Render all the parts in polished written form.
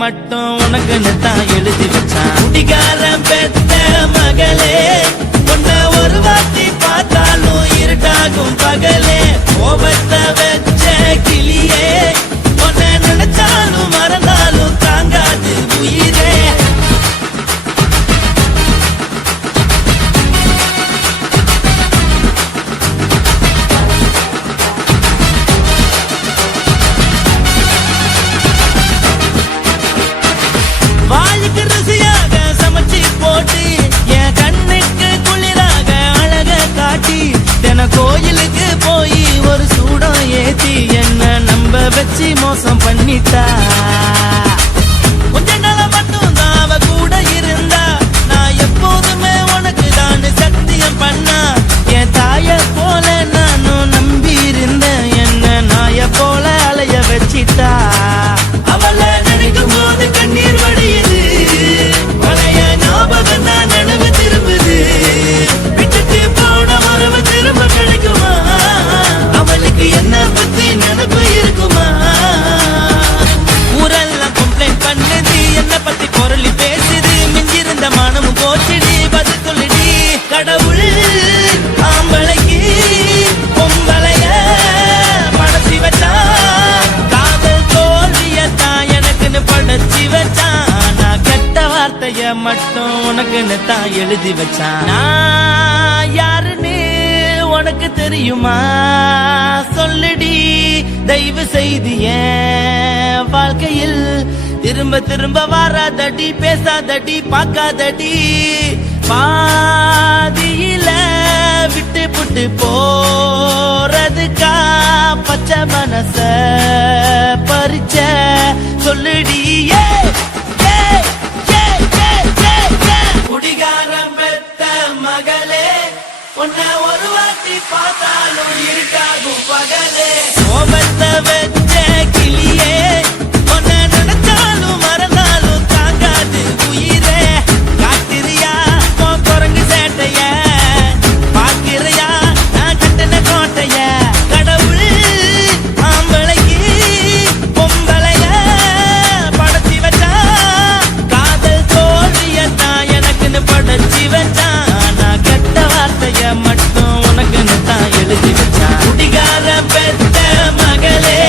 மட்டும் உனக்குன்னு தான் எழுதி வச்சான். குடிகாரன் பெத்த மகளே, உன்னை ஒரு வாட்டி பார்த்தாலும் இருட்டாகும் பகலே. கோபத்தை வச்ச கிளியே, உன்னை நினைச்சாலும் மறந்தாலும் தாங்காது உயிரே. வாய்க்கு ருசியாக சமைச்சி போட்டு என் கண்ணுக்கு குளிராக அழக காட்டி தின கோயிலுக்கு போய் ஒரு சூடம் ஏத்தி என்ன நம்ப வச்சு மோசம் பண்ணிட்டா. கொஞ்ச நாள மட்டும் தான் அவ கூட இருந்தா, நான் எப்போதுமே உனக்கு தான் சத்தியம் பண்ணா. என் தாய போல நானும் நம்பி இருந்தேன், என்ன நாய போல அலைய வச்சிட்டா. அவளை நினைக்கும் போது கண்ணீர் வடியுது, பழைய ஞாபகம் தான் நினைவு திரும்புது. விட்டுட்டு போன உறவு திரும்ப கிடைக்குமா? அவளுக்கு என்ன பத்தி நினைப்பு இருக்குமா? ஊரெல்லாம் கம்ப்ளைண்ட் பண்ணுது, என்ன பத்தி பொருளி பேசுது. மிஞ்சிருந்த மானமும் போச்சுடி, பதில் சொல்லுடி. கடவுள் ஆம்பளைக்கு பொம்பளைய படைச்சி வச்சா, காதல் தோல்வியத்தான் எனக்குன்னு படைச்சி வச்சான். நான் கெட்ட வார்த்தைய மட்டும் உனக்குன்னு தான் எழுதி வச்சான். நான் யாருன்னு உனக்கு தெரியுமா? சொல்லுடி தயவு செய்து என் வாழ்க்கையில் திரும்ப திரும்ப வராதடி, பேசாதடி, பார்க்காதடி. பாதியில விட்டு புட்டு போறதுக்கா பச்சை மனச பறிச்ச சொல்லுடி. குடிகாரம் பெத்த மகளே, உன்னை ஒரு வாட்டி பார்த்தாலும் இருக்காகும் பகலே. கோபத்தை வச்ச கிளியே, உன்னை நினைச்சாலும் மறந்தாலும் தாங்காது உயிரே. காட்டுறியா உன் குரங்கு சேட்டைய, பார்க்கிறியா நான் கட்டின கோட்டைய. கடவுள் ஆம்பளைக்கு பொம்பளைய படைச்சி வச்சா, காதல் தோல்வியத்தான் எனக்குன்னு படைச்சி வச்சான். நான் கெட்ட வார்த்தைய மட்டும் உனக்குன்னு தான் எழுதி வச்சான். குடிகார பெத்த மகளே,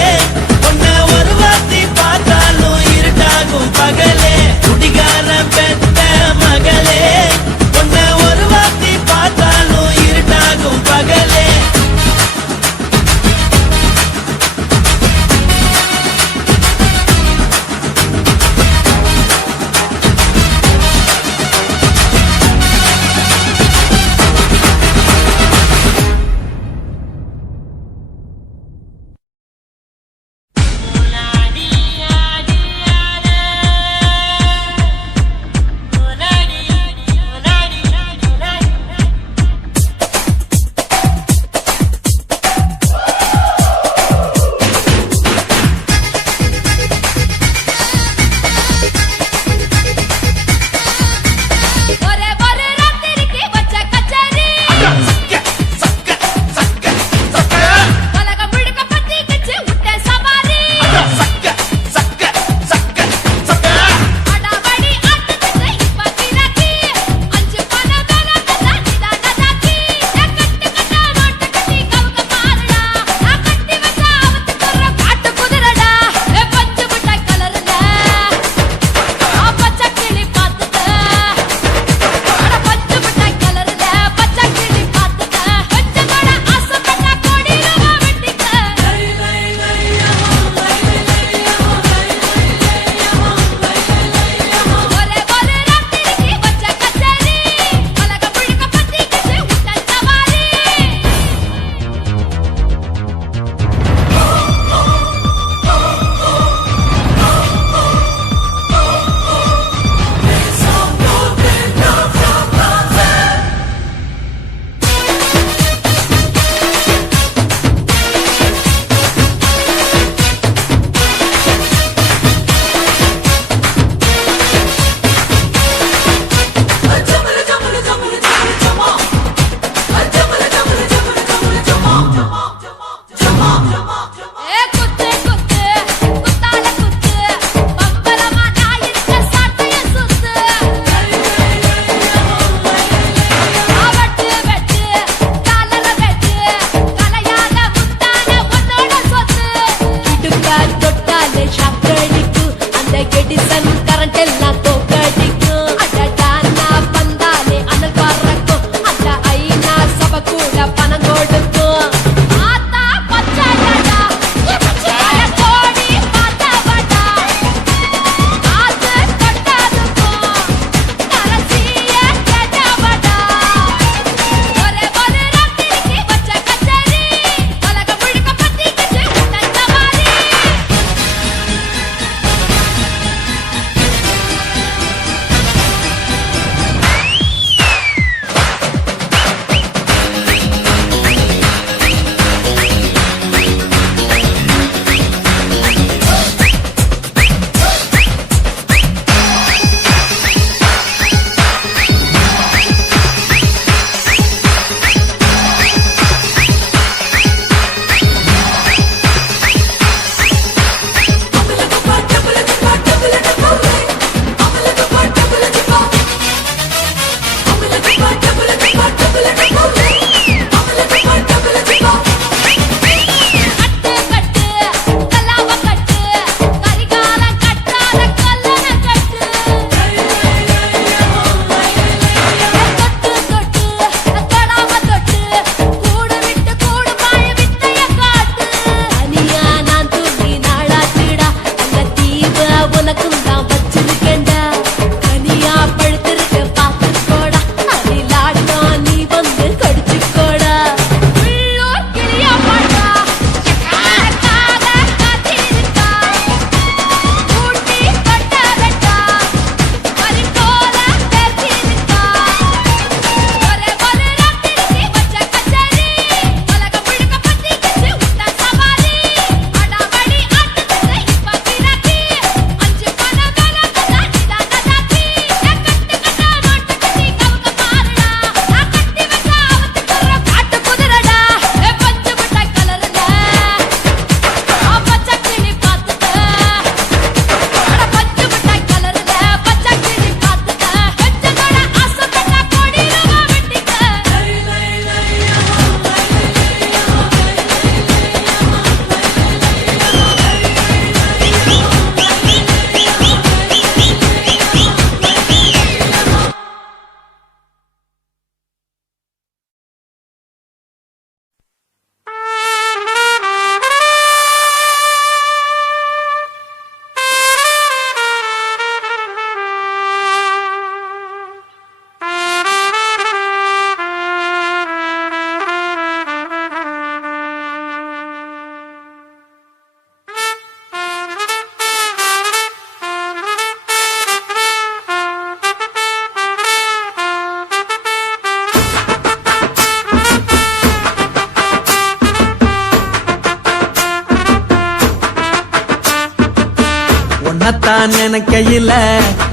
உன்னத்தான் நினைக்கையில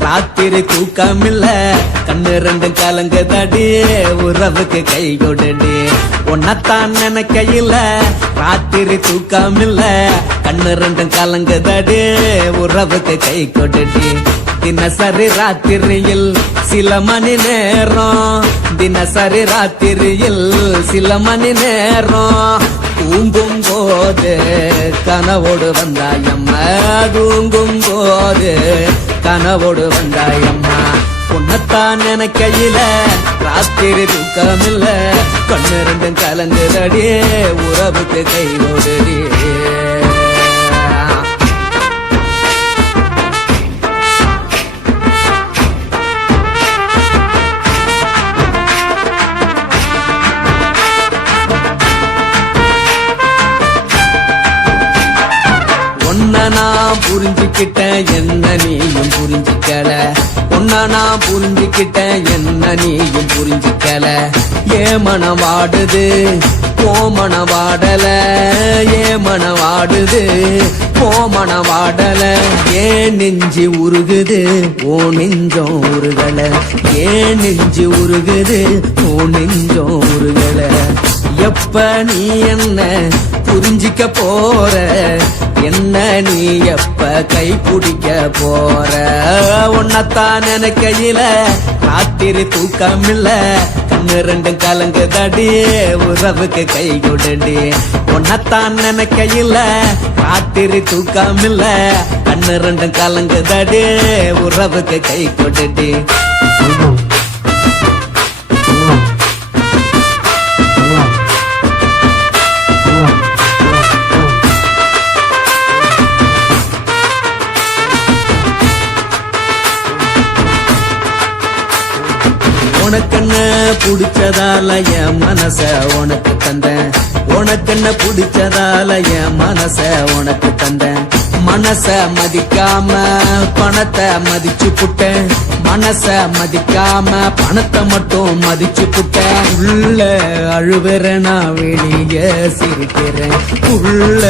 ராத்திரி தூக்கமில்ல கண்ணு ரெண்டு கலங்குதடி உறவுக்கு கை கொடுடி உன்னத்தான் நினைக்கையில ராத்திரி தூக்கமில்ல கண்ணு ரெண்டு கலங்குதடி உறவுக்கு கை கொடுடி தினசரி ராத்திரியில் சில மணி நேரம் தினசரி ராத்திரியில் சில மணி நேரம் தூங்கும் போது கனவோடு வந்தாயம்மா தூங்கும் போது கனவோடு வந்தாயம்மா உன்னத்தான் நினைக்கையில ராத்திரி தூக்கமில்ல கண்ணு ரெண்டும் கலங்குதடி உறவுக்கு கை ஓடுடி நான் புரிஞ்சுக்கிட்டேன் என்ன நீயும் புரிஞ்சுக்கல உன்ன நான் புரிஞ்சுக்கிட்டேன் என்ன நீயும் புரிஞ்சுக்கல ஏ மனம் வாடுது போ மனம் வாடல ஏ மனம் வாடுது போ மனம் வாடல ஏன் நெஞ்சு உருகுது ஓ நெஞ்சம் உருகல ஏன் நெஞ்சு உருகுது ஓ நெஞ்சம் உருகல எப்ப நீ என்ன புரிஞ்சிக்க போற என்ன நீ எப்ப கை பிடிக்க போற உன்னத்தான் நினைக்கையில ராத்திரி தூக்கமில்ல கண்ணு ரெண்டும் கலங்குதடி உறவுக்கு கை கொடுடி உன்னத்தான் நினைக்கையில ராத்திரி தூக்கமில்ல கண்ணு ரெண்டும் கலங்குதடி உறவுக்கு கை கொடுடி உனக்கென்ன புடிச்சதால என் மனச உனக்கு தந்தேன் உனக்கென்ன புடிச்சதால என் மனச உனக்கு தந்தேன் மனச மதிக்காம பணத்தை மதிச்சு புட்டேன் மனச மதிக்காம பணத்தை மட்டும் மதிச்சு புட்டேன் உள்ள அழுவுறனா வெளிய சிரிக்கிறேன் உள்ள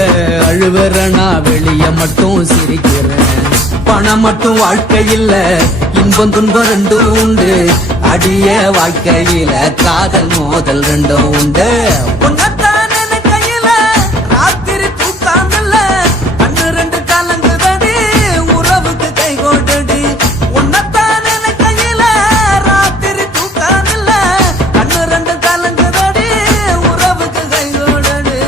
அழுவுறனா வெளிய மட்டும் சிரிக்கிறேன் பணம் மட்டும் வாழ்க்கை இல்ல இன்பம் துன்பம் ரெண்டும் உண்டு அடிய வாழ்க்கையில காதல் மோதல் ரெண்டும் உண்டு உன்னத்தான் நினைக்கையில ராத்திரி தூக்காமல்ல கண்ணு ரெண்டு கலங்குதடி உறவுக்கு கை கொடுடி உன்னத்தான் நினைக்கையில ராத்திரி தூக்காமல்ல கண்ணு ரெண்டு கலங்குதடி உறவுக்கு கை கொடுடி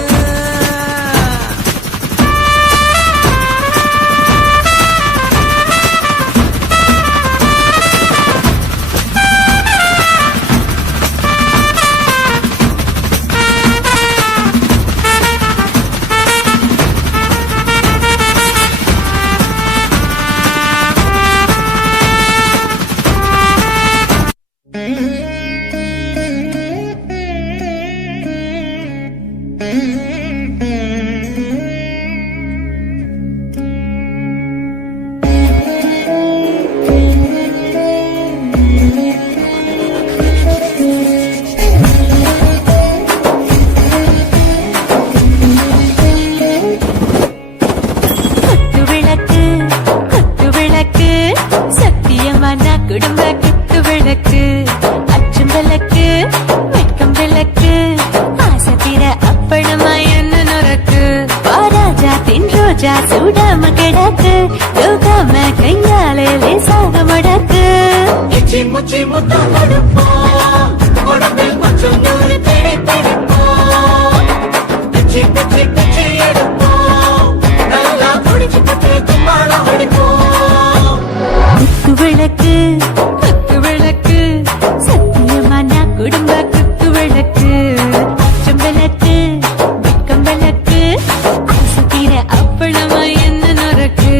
சூடாம கிடக்கு யோகாம கையாலே லேசாக மடக்கு எச்சி முச்சி முத்தம் கொடுப்போம் உடம்பில் கொஞ்சம் நூறு பிடிப்போம் எச்சி பிச்சி பிச்சி எடுப்போம் நல்லா குடிச்சு பற்றி தும்பாளம் அடிப்போம் குத்து விளக்கு சத்தியமான குடும்ப குத்து விளக்கு அச்சம் விளக்கு வெட்கம் விளக்கு ஆசை தீர அப்பளமா என்ன நொறுக்கு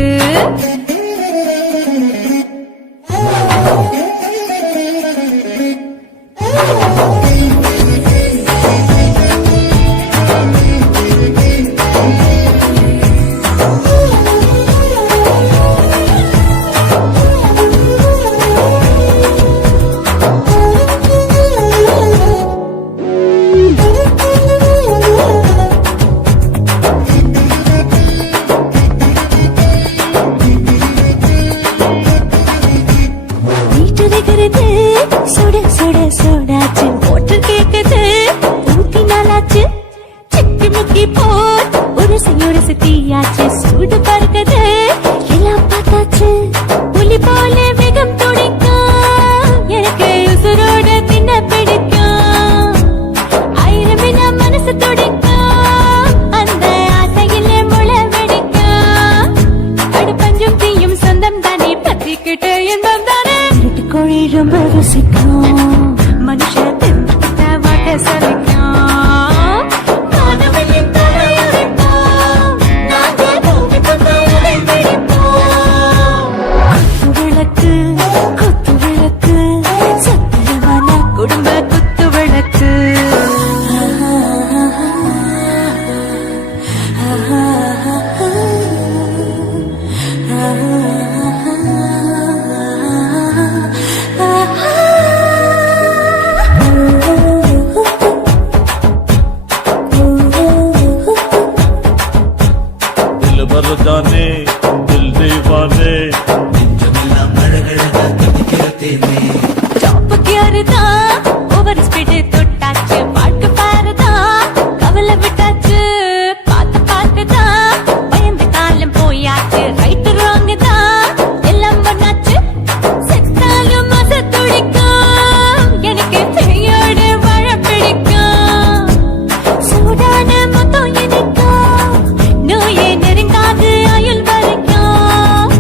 லோடாச்சு போட்டு கேக்குது ஊத்தி நாளாச்சு சிக்கி முக்கி போர் ஒரு தீயாச்சு சூடு பறக்குது எல்லாம் பார்த்தாச்சு புலி போல வேகம் துடிக்கும் எனக்கு உசுரோட தின்ன பிடிக்கும் ஆயிரம் மனசு துடிக்கும் அந்த ஆசையிலே முளை வெடிக்கும் அடுப்பஞ்சும் தீயும் சொந்தம் தானே பத்திக்கிட்டு இன்பம் தானே கோழி ரொம்ப ருசிக்கும் மனுஷ தின்ன வாட்ட சலிக்கும் மானவளின் தலையுரைப்போம் நாங்கள் பூமி பந்தாயலை பிடிப்போம் குத்து விளக்கு சத்தியமான குடும்ப குத்து விளக்கு दिल भर जाने दिल दीवाने நெஞ்சமெல்லாம் அழகழகா துடிக்கிறதேனே டாப் கியர்தா ஓவர் ஸ்பீட் தொட்டாச்சு வாழ்க்கை பாருதா கவலை விட்டாச்சு பார்த்துதா பயந்து காலம் போயாச்சு ரைட் ராங் தான் எல்லாம் பண்ணாச்சு செத்தாலும் மச துடிக்கும் எனக்கு பெரியோடு வாழ பிடிக்கும் சூடான மொத்தம் எனக்கும் நோயே நெருங்காது ஆயுள் வரைக்கும்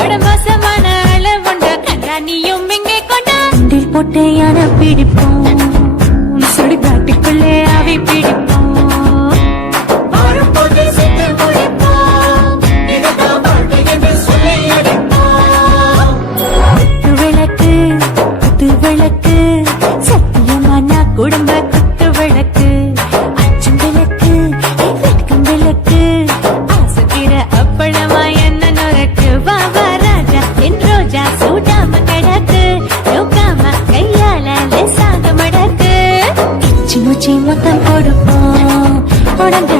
அடமோசமான அளவுண்ட கண்ணானியும் இங்கே கொண்டா போட்டு யானை பிடிப்போம் சுடுகாட்டுக்குள்ளே அவை பிடிப்போம் வாழும்போது செத்து முடிப்போம் இதுதான் வாழ்க்கை என்று சொல்லி அடிப்போம் குத்து விளக்கு சத்தியமான குடும்ப குத்து விளக்கு அச்சும் விளக்கு வெட்கும் விளக்கு ஆசைக்கிற அப்பளமா என்ன நுறக்கு வா ராஜா என் ரோஜா சூடாம கிடக்கு நோக்காம கையால லேசாக மடக்கு இச்சி மூச்சி மொத்தம் கொடுப்போம் உடம்பு